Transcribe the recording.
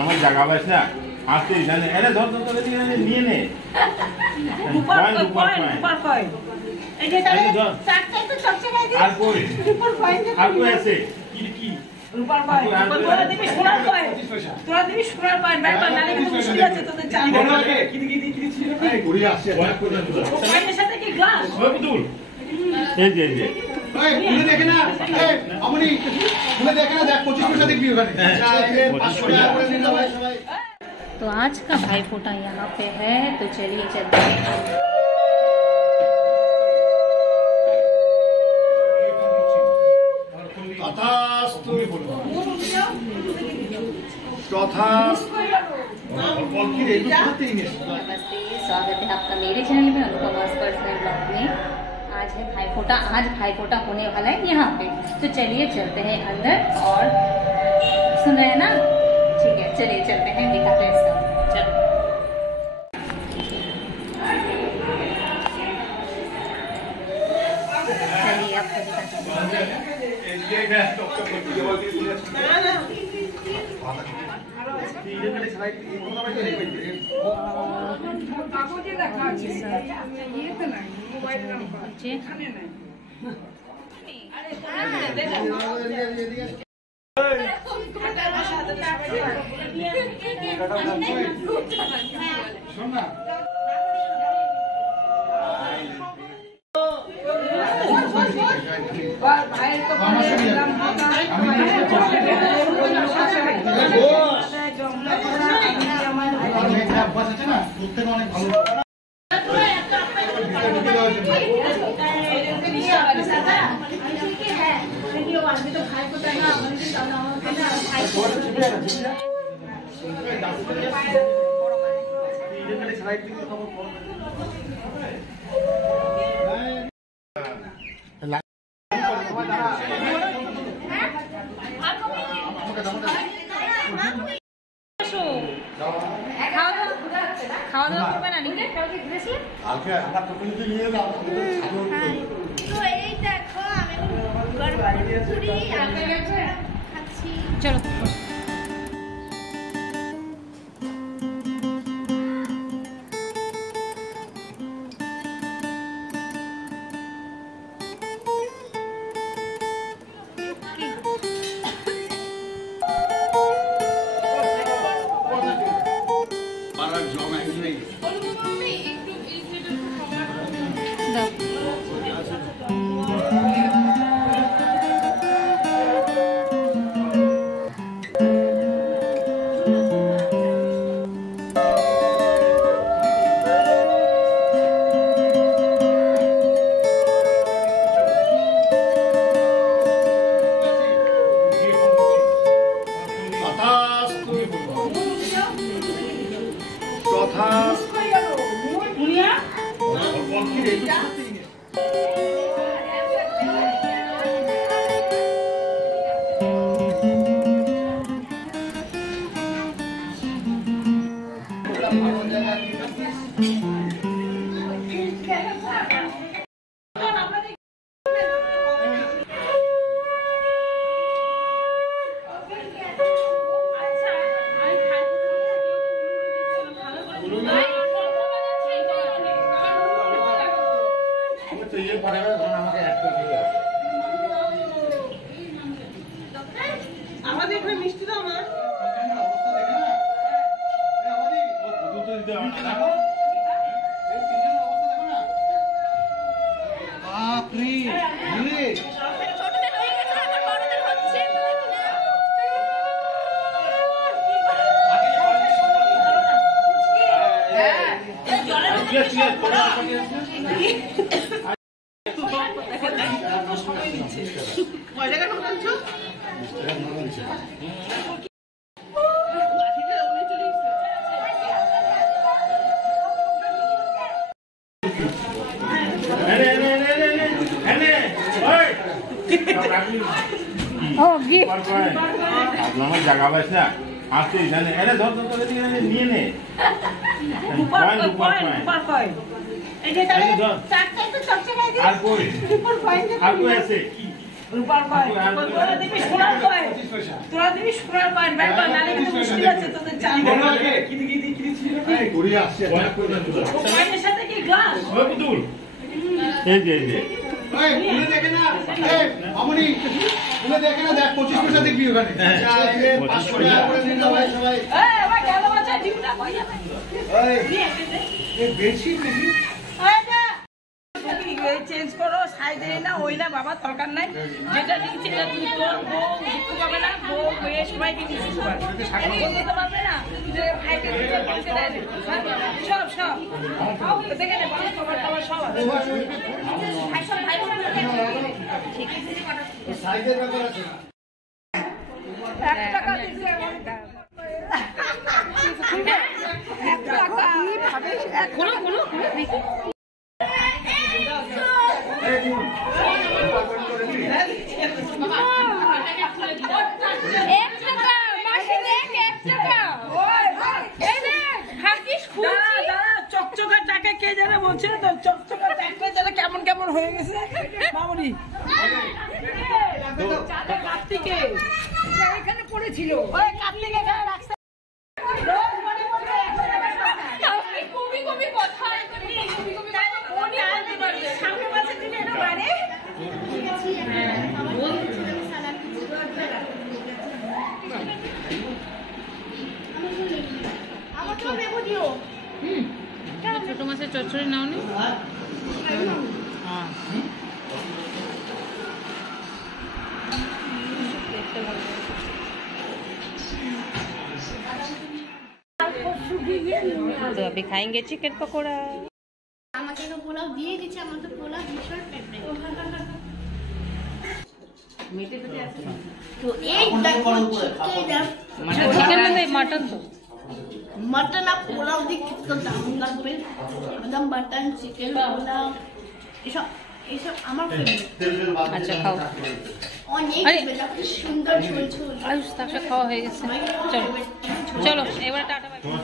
আমার জায়গা পাস না আসতে জানে এনে ধর ধর ধরে নিয়ে নে এই যে চারটাই তো চকচকে গাই দিই আর কই উপর কয়েন আর কই আছে কি রূপার কয়েন তোরা দিবি সোনার কয়েন তোরা দিবি সোনার কয়েন ব্যাপার নালে কিন্তু মুশকিল আছে তোদের জান কি ছিল এই ঘুরে আসছে কয়েনের সাথে কি গ্লাস ওই পুতুল এই যে এই খুলে দেখে না এই আমনি খুলে দেখে না দেখ 25 পয়সা দেখবি ওখানে 500 টাকা করে নিন ভাই সবাই। तो आज का भाई फोटा यहाँ पे है, तो चलिए चलते हैं। तथास्तु नमस्ते, स्वागत है आपका मेरे चैनल में अनुपमा's पर्सनल ब्लॉग में। आज है भाई फोटा, आज भाई फोटा होने वाला है यहाँ पे, तो चलिए चलते हैं अंदर। और सुन रहे हैं ना, ठीक है चलिए चलते हैं, दिखाते हैं सब। चलो चलिए आपको दिखाते খাওয়া দাওয়া করবে না নাকি? কালকে আমার তো কিন্তু নিয়ে দাও তো এই দেখো আমি পুরি আগে গেছে খাচ্ছি চলো আমাদের এখানে মিষ্টি দাও না অবস্থা দেখে না এই আমাদি ও দুধ তো দিতে হবে না এই তিনজনের অবস্থা দেখো না বাপ রে আমার জায়গা পাস না আসতে জানে এনে ধর ধর ধরে নিয়ে নে এই যে চারটাই তো চকচকে গাই দিই আর কই উপর কয়েন আর কই আছে রূপার কয়েন তোরা দিবি সোনার কয়েন তোরা দিবি সোনার কয়েন ব্যাপার নালে কিন্তু মুশকিল আছে তোদের ঘুরিয়ে আসছে ওয়াইনের সাথে কি গ্লাস এই যে এই যে খুলে দেখে না অমনি খুলে দেখে না দেখ 25 পয়সা দেখবি ওখানে 500 টাকা করে নিন সবাই সবাই এই ওই গেল বাচ্চা ডিউটা কই যাবে এই বেডশিট দেখি চেঞ্জ করো সাইজ দেয় না ওই না বাবা দরকার নাই যেটা দিচ্ছি এটা তুমি তোর বউ দুঃখ পাবে না বউ হয়ে সবাইকে দিচ্ছি সবার বলতে পারবে না যে ভাইকে সব সব দেখে নে বাবা সবার সবার সব আছে ভাই সব ভাই ঠিক আছে সাইজের ব্যাপার আছে 1 টাকা দিছে 1 টাকা কোনো চকচকা টাকা কে জানে বলছে তো চকচকা টাকা জানে কেমন কেমন হয়ে গেছে মামুনি কার্তিকে এখানে পড়েছিল ওই কার্তিকে এখানে রাখছে সামনে পাশে দিলে এটা বাড়ে ছোট মাছের চচ্চড়ি নাও নি तो अभी खाएंगे चिकन पकोड़ा আমাকে তো পোলাও দিয়ে দিচ্ছে আমার তো পোলাও ভীষণ ফেভারিট তো এই দেখো चिकन में मटन तो मटन आप পোলাও দিয়ে কিতনা দাম লাগবে একদম মটন চিকেন পোলাও এসব এসব আমার ফেভারিট अच्छा खाओ অনেক আরে! সুন্দর ঝোল ঝোল आयुष ताकत खाओ है चलो चलो एक बार टाटा बाय তোমার